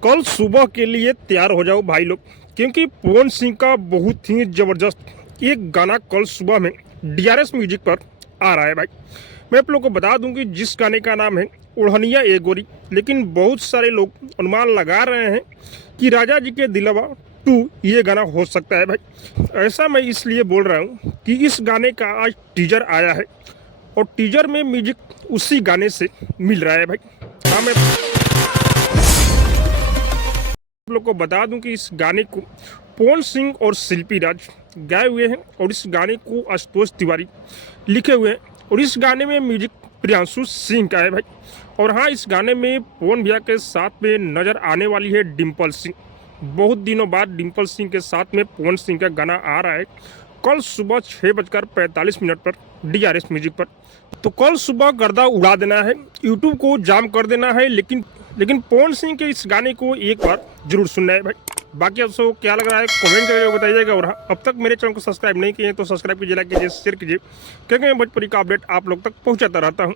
कल सुबह के लिए तैयार हो जाओ भाई लोग, क्योंकि पवन सिंह का बहुत ही ज़बरदस्त एक गाना कल सुबह में डीआरएस म्यूजिक पर आ रहा है भाई। मैं आप लोग को बता दूं कि जिस गाने का नाम है ओढ़निया ए गोरी, लेकिन बहुत सारे लोग अनुमान लगा रहे हैं कि राजा जी के दिलवा 2 ये गाना हो सकता है भाई। ऐसा मैं इसलिए बोल रहा हूँ कि इस गाने का आज टीजर आया है और टीजर में म्यूजिक उसी गाने से मिल रहा है भाई। हाँ, मैं लोग को बता दूं कि इस गाने को पवन सिंह और शिल्पी राज गाए हुए हैं और इस गाने को आशुतोष तिवारी लिखे हुए हैं और इस गाने में म्यूजिक प्रियांशु सिंह का है भाई। और हाँ, इस गाने में पवन भैया के साथ में नज़र आने वाली है डिम्पल सिंह। बहुत दिनों बाद डिम्पल सिंह के साथ में पवन सिंह का गाना आ रहा है कल सुबह 6:45 पर डीआरएस म्यूजिक पर। तो कल सुबह गर्दा उड़ा देना है, यूट्यूब को जाम कर देना है, लेकिन पवन सिंह के इस गाने को एक बार जरूर सुनना है भाई। बाकी आप सबको क्या लग रहा है कमेंट करके बताइएगा। और हाँ, अब तक मेरे चैनल को सब्सक्राइब नहीं किए तो सब्सक्राइब कीजिए, लाइक कीजिए, शेयर कीजिए, क्योंकि मैं भोजपुरी का अपडेट आप लोग तक पहुंचाता रहता हूं।